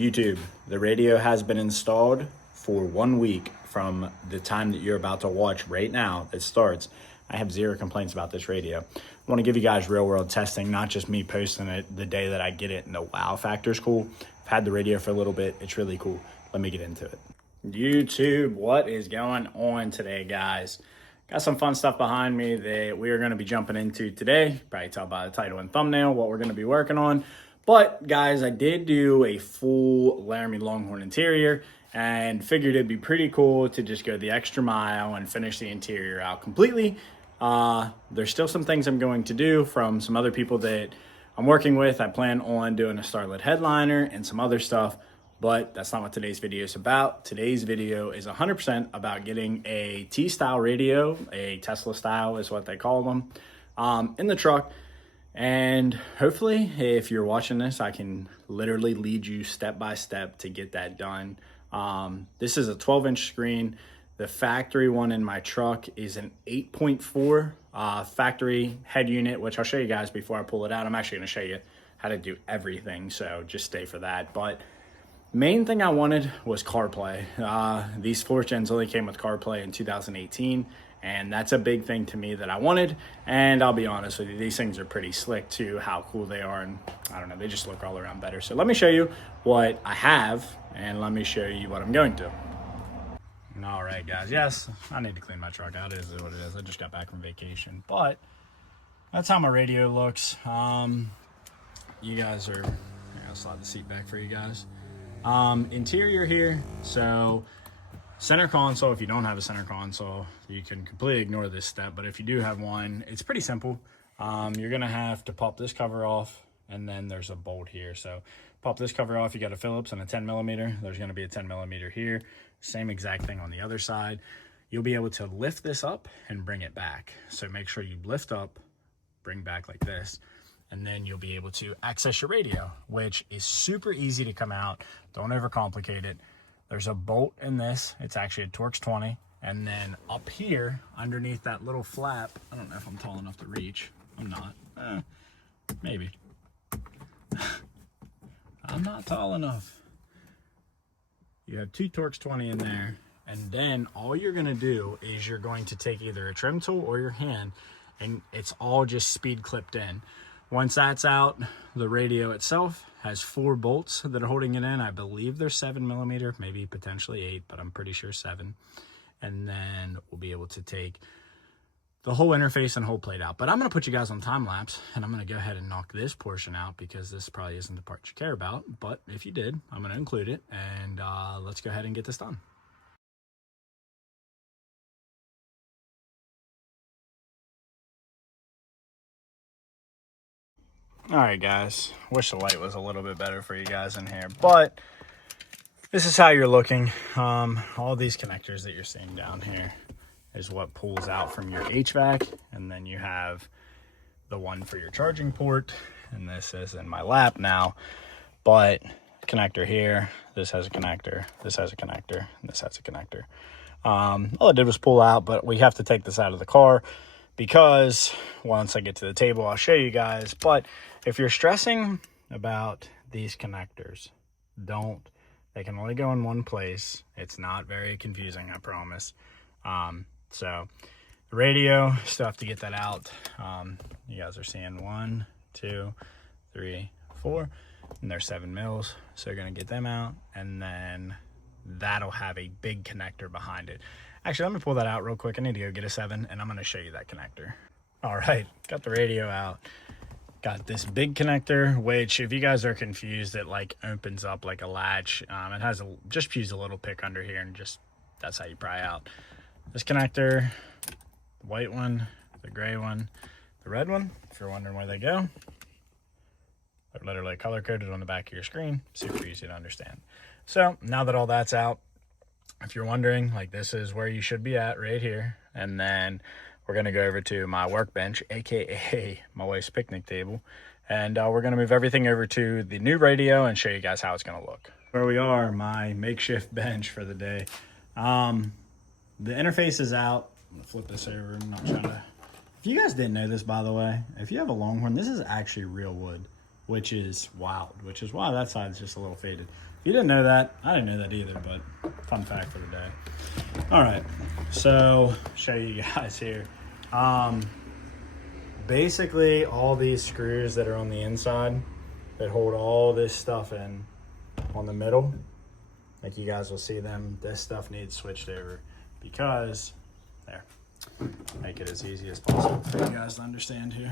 YouTube, the radio has been installed for 1 week from the time that you're about to watch right now. It starts. I have zero complaints about this radio. I want to give you guys real world testing, not just me posting it the day that I get it, and the wow factor is cool. I've had the radio for a little bit. It's really cool. Let me get into it. YouTube, what is going on today, guys? Got some fun stuff behind me that we are going to be jumping into today. Probably tell by the title and thumbnail what we're going to be working on. But guys, I did do a full Laramie Longhorn interior and figured it'd be pretty cool to just go the extra mile and finish the interior out completely. There's still some things I'm going to do from some other people that I'm working with. I plan on doing a starlit headliner and some other stuff, but that's not what today's video is about. Today's video is 100% about getting a T-style radio, a Tesla style is what they call them, in the truck. And hopefully, if you're watching this, I can literally lead you step by step to get that done. This is a 12-inch screen. The factory one in my truck is an 8.4 factory head unit, which I'll show you guys before I pull it out. I'm actually going to show you how to do everything, so just stay for that. But main thing I wanted was CarPlay. These 4th gens only came with CarPlay in 2018. And that's a big thing to me that I wanted. And I'll be honest with you, these things are pretty slick too, how cool they are. And I don't know, they just look all around better. So let me show you what I have and let me show you what I'm going to. All right, guys. Yes, I need to clean my truck out. It is what it is. I just got back from vacation. But that's how my radio looks. You guys are, I'll slide the seat back for you guys. Interior here. So center console, if you don't have a center console, you can completely ignore this step, but if you do have one, it's pretty simple. You're gonna have to pop this cover off, and then there's a bolt here. So pop this cover off, you got a Phillips and a 10mm. There's gonna be a 10mm here. Same exact thing on the other side. You'll be able to lift this up and bring it back. So make sure you lift up, bring back like this, and then you'll be able to access your radio, which is super easy to come out. Don't overcomplicate it. There's a bolt in this. It's actually a Torx 20. And then up here, underneath that little flap, I don't know if I'm tall enough to reach. I'm not. Maybe. I'm not tall enough. You have 2 Torx 20 in there. And then all you're going to do is you're going to take either a trim tool or your hand, and it's all just speed clipped in. Once that's out, the radio itself has 4 bolts that are holding it in. I believe they're 7mm, maybe potentially 8, but I'm pretty sure 7. And then we'll be able to take the whole interface and whole plate out. But I'm going to put you guys on time lapse, and I'm going to go ahead and knock this portion out because this probably isn't the part you care about. But if you did, I'm going to include it, and let's go ahead and get this done. All right, guys, wish the light was a little bit better for you guys in here, but this is how you're looking. All these connectors that you're seeing down here is what pulls out from your HVAC, and then you have the one for your charging port, and this is in my lap now, but connector here, this has a connector, this has a connector, and this has a connector. All I did was pull out, but we have to take this out of the car because once I get to the table, I'll show you guys. But if you're stressing about these connectors, don't. They can only go in one place. It's not very confusing, I promise. So the radio, still have to get that out. You guys are seeing 1, 2, 3, 4, and they're 7 mils. So you're gonna get them out, and then that'll have a big connector behind it. Actually, let me pull that out real quick. I need to go get a 7, and I'm going to show you that connector. All right, got the radio out. Got this big connector, which if you guys are confused, it like opens up like a latch. It has just use a little pick under here, and just that's how you pry out. This connector, the white one, the gray one, the red one, if you're wondering where they go. They're literally color-coded on the back of your screen. Super easy to understand. So now that all that's out, if you're wondering, like, this is where you should be at right here. And then we're going to go over to my workbench, aka my wife's picnic table, and we're going to move everything over to the new radio and show you guys how it's going to look. Where we are, my makeshift bench for the day. The interface is out. I'm going to flip this over. I'm not trying to... If you guys didn't know this, by the way, if you have a Longhorn, this is actually real wood, which is wild, which is why that side's just a little faded. If you didn't know that, I didn't know that either, but fun fact for the day. All right, so show you guys here. Basically, all these screws that are on the inside that hold all this stuff in on the middle, like you guys will see them, this stuff needs switched over because, there, make it as easy as possible for you guys to understand here.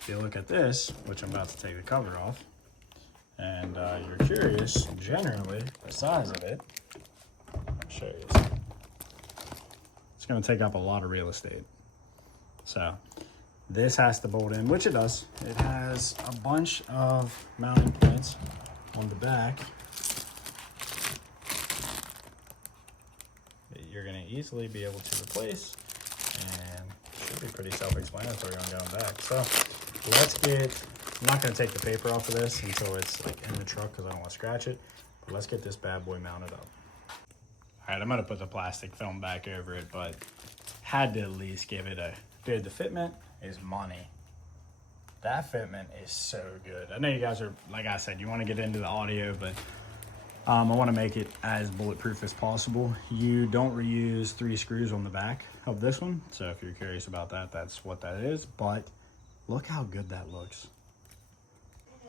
If you look at this, which I'm about to take the cover off, and you're curious, generally, the size of it, I'll show you. It's going to take up a lot of real estate. So this has to bolt in, which it does. It has a bunch of mounting points on the back that you're going to easily be able to replace, and should be pretty self-explanatory on going back. So let's get, I'm not going to take the paper off of this until it's like in the truck because I don't want to scratch it, but let's get this bad boy mounted up. All right, I'm going to put the plastic film back over it, but had to at least give it a, dude, the fitment is money. That fitment is so good. I know you guys are, like I said, you want to get into the audio, but I want to make it as bulletproof as possible. You don't reuse 3 screws on the back of this one, so if you're curious about that, that's what that is, but look how good that looks.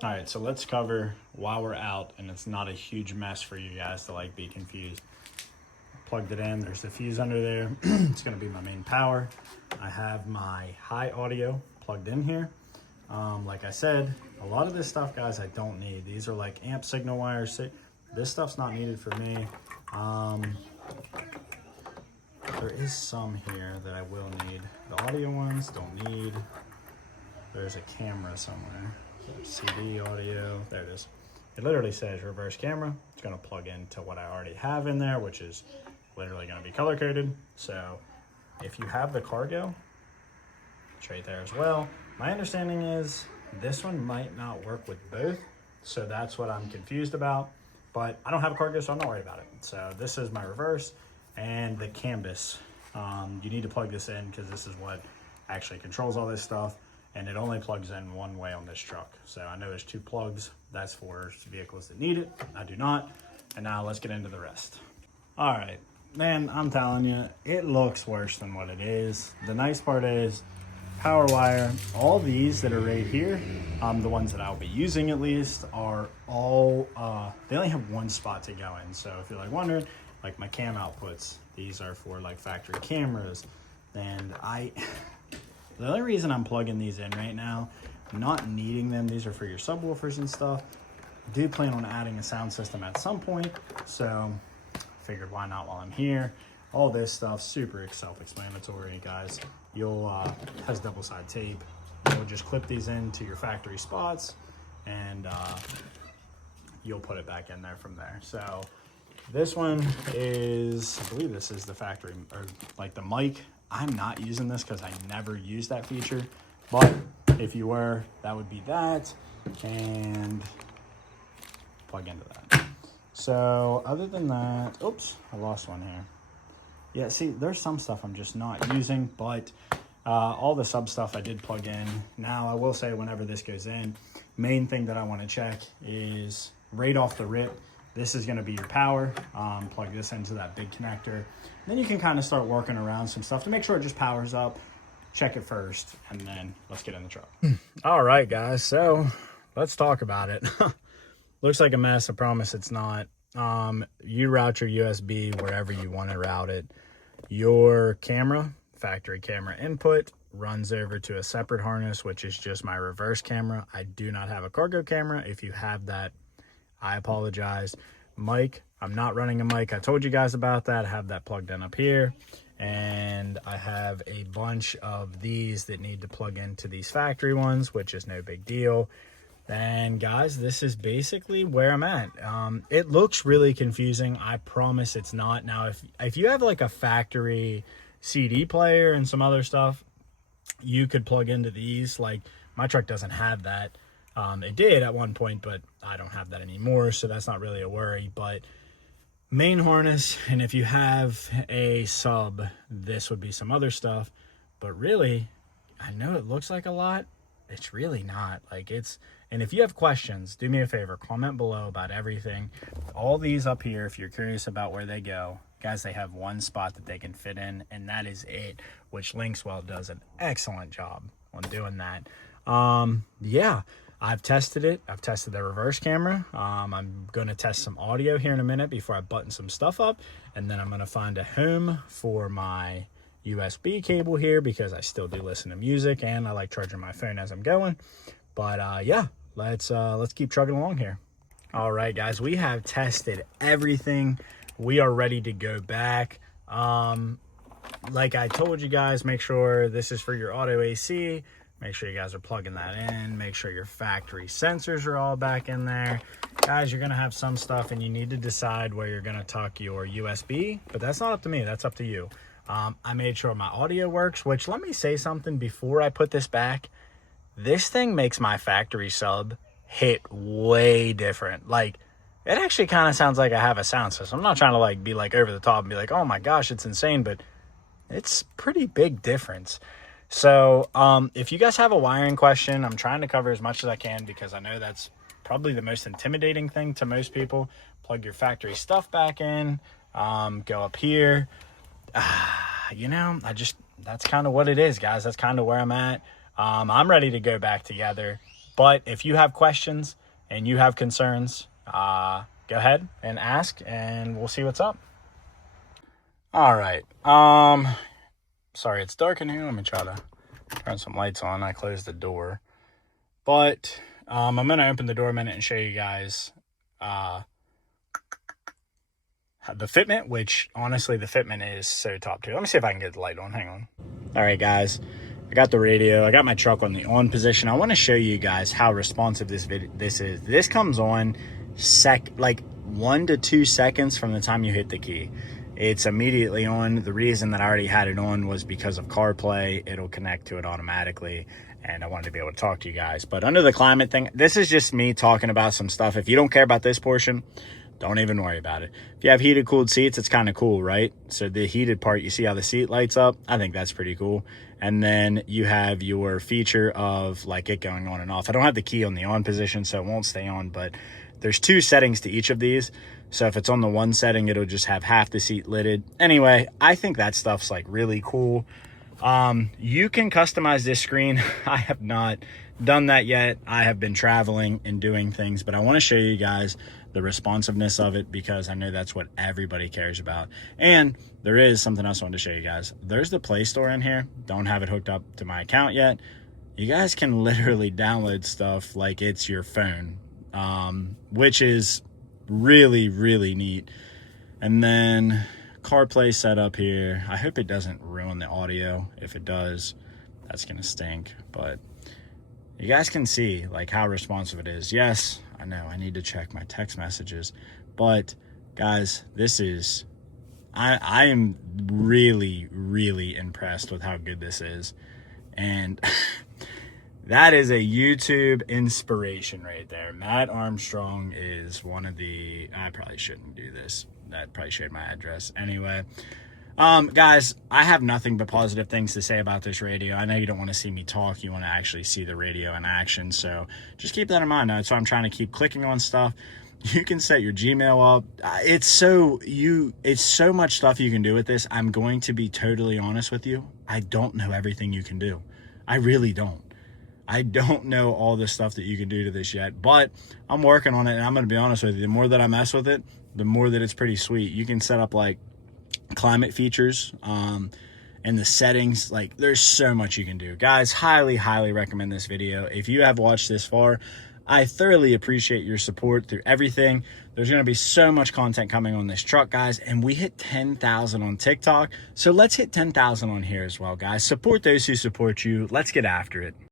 All right, so let's cover while we're out, and it's not a huge mess for you guys to like be confused. Plugged it in, there's the fuse under there. It's gonna be my main power. I have my high audio plugged in here. Like I said, a lot of this stuff, guys, I don't need. These are like amp signal wires. This stuff's not needed for me. There is some here that I will need. The audio ones don't need. There's a camera somewhere. So CD audio, there it is. It literally says reverse camera. It's gonna plug into what I already have in there, which is literally gonna be color coded. So if you have the cargo, it's right there as well. My understanding is this one might not work with both. So that's what I'm confused about, but I don't have a cargo, so I'm not worried about it. So this is my reverse and the canvas. You need to plug this in because this is what actually controls all this stuff. And it only plugs in one way on this truck. So I know there's 2 plugs. That's for vehicles that need it. I do not. And now let's get into the rest. All right, man, I'm telling you, it looks worse than what it is. The nice part is power wire. All these that are right here, the ones that I'll be using at least, are all, they only have one spot to go in. So if you're like wondering, like my cam outputs, these are for like factory cameras. And the only reason I'm plugging these in right now, I'm not needing them. These are for your subwoofers and stuff. I do plan on adding a sound system at some point, so figured why not while I'm here. All this stuff, super self-explanatory, guys. You'll, has double-side tape. You'll just clip these into your factory spots, and you'll put it back in there from there. So this one is, I believe this is the factory, or like the mic. I'm not using this because I never used that feature, but if you were, that would be that, and plug into that. So other than that, oops, I lost one here. Yeah, see, there's some stuff I'm just not using, but all the sub stuff I did plug in. Now, I will say whenever this goes in, main thing that I want to check is right off the rip, this is going to be your power. Plug this into that big connector. Then you can kind of start working around some stuff to make sure it just powers up. Check it first, and then let's get in the truck. All right, guys, so let's talk about it. Looks like a mess. I promise it's not. You route your USB wherever you want to route it. Your camera, factory camera input, runs over to a separate harness, which is just my reverse camera. I do not have a cargo camera. If you have that, I apologize. Mic, I'm not running a mic. I told you guys about that. I have that plugged in up here. And I have a bunch of these that need to plug into these factory ones, which is no big deal. And guys, this is basically where I'm at. It looks really confusing. I promise it's not. Now, if you have like a factory CD player and some other stuff, you could plug into these. Like my truck doesn't have that. It did at one point, but I don't have that anymore, so that's not really a worry. But main harness, and if you have a sub, this would be some other stuff. But really, I know it looks like a lot. It's really not. Like it's And if you have questions, do me a favor, comment below about everything. All these up here, if you're curious about where they go, guys, they have one spot that they can fit in, and that is it, which LINKSWELL does an excellent job on doing that. Yeah, I've tested it. I've tested the reverse camera. I'm going to test some audio here in a minute before I button some stuff up, and then I'm going to find a home for my USB cable here because I still do listen to music and I like charging my phone as I'm going. But yeah, let's keep trucking along here. All right, guys, we have tested everything. We are ready to go back. Like I told you guys, make sure this is for your auto AC. Make sure you guys are plugging that in. Make sure your factory sensors are all back in there. Guys, you're gonna have some stuff and you need to decide where you're gonna tuck your USB, but that's not up to me, that's up to you. I made sure my audio works, which, let me say something before I put this back. This thing makes my factory sub hit way different. Like, it actually kind of sounds like I have a sound system. I'm not trying to like be like over the top and be like, oh my gosh, it's insane, but it's pretty big difference. So if you guys have a wiring question, I'm trying to cover as much as I can because I know that's probably the most intimidating thing to most people. Plug your factory stuff back in, go up here. You know, that's kind of what it is, guys. That's kind of where I'm at. I'm ready to go back together, but if you have questions and you have concerns, go ahead and ask and we'll see what's up. All right. Sorry, it's dark in here. Let me try to turn some lights on. I closed the door, but I'm going to open the door a minute and show you guys the fitment, which honestly the fitment is so top tier. Let me see if I can get the light on. Hang on. All right, guys, I got the radio. I got my truck on the on position. I want to show you guys how responsive this is. This comes on like 1 to 2 seconds from the time you hit the key. It's immediately on. The reason that I already had it on was because of CarPlay. It'll connect to it automatically, and I wanted to be able to talk to you guys. But under the climate thing, this is just me talking about some stuff. If you don't care about this portion, don't even worry about it. If you have heated, cooled seats, it's kind of cool, right? So the heated part, you see how the seat lights up? I think that's pretty cool. And then you have your feature of like it going on and off. I don't have the key on the on position, so it won't stay on, but there's 2 settings to each of these. So if it's on the one setting, it'll just have half the seat lidded. Anyway, I think that stuff's like really cool. You can customize this screen. I have not done that yet. I have been traveling and doing things, but I want to show you guys the responsiveness of it because I know that's what everybody cares about. And there is something else I want to show you guys. There's the Play Store in here. Don't have it hooked up to my account yet. You guys can literally download stuff like it's your phone, which is really, really neat. And then CarPlay setup here. I hope it doesn't ruin the audio. If it does, that's gonna stink. But you guys can see like how responsive it is. Yes, I know I need to check my text messages, but guys, this is, I am really, really impressed with how good this is. And that is a YouTube inspiration right there. Matt Armstrong is one of the, I probably shouldn't do this. That probably showed my address. Anyway, guys, I have nothing but positive things to say about this radio. I know you don't want to see me talk. You want to actually see the radio in action. So just keep that in mind. That's why I'm trying to keep clicking on stuff. You can set your Gmail up. It's so much stuff you can do with this. I'm going to be totally honest with you. I don't know everything you can do. I really don't. I don't know all the stuff that you can do to this yet, but I'm working on it, and I'm going to be honest with you. The more that I mess with it, the more that it's pretty sweet. You can set up like climate features and the settings. Like, there's so much you can do. Guys, highly, highly recommend this video. If you have watched this far, I thoroughly appreciate your support through everything. There's going to be so much content coming on this truck, guys, and we hit 10,000 on TikTok. So let's hit 10,000 on here as well, guys. Support those who support you. Let's get after it.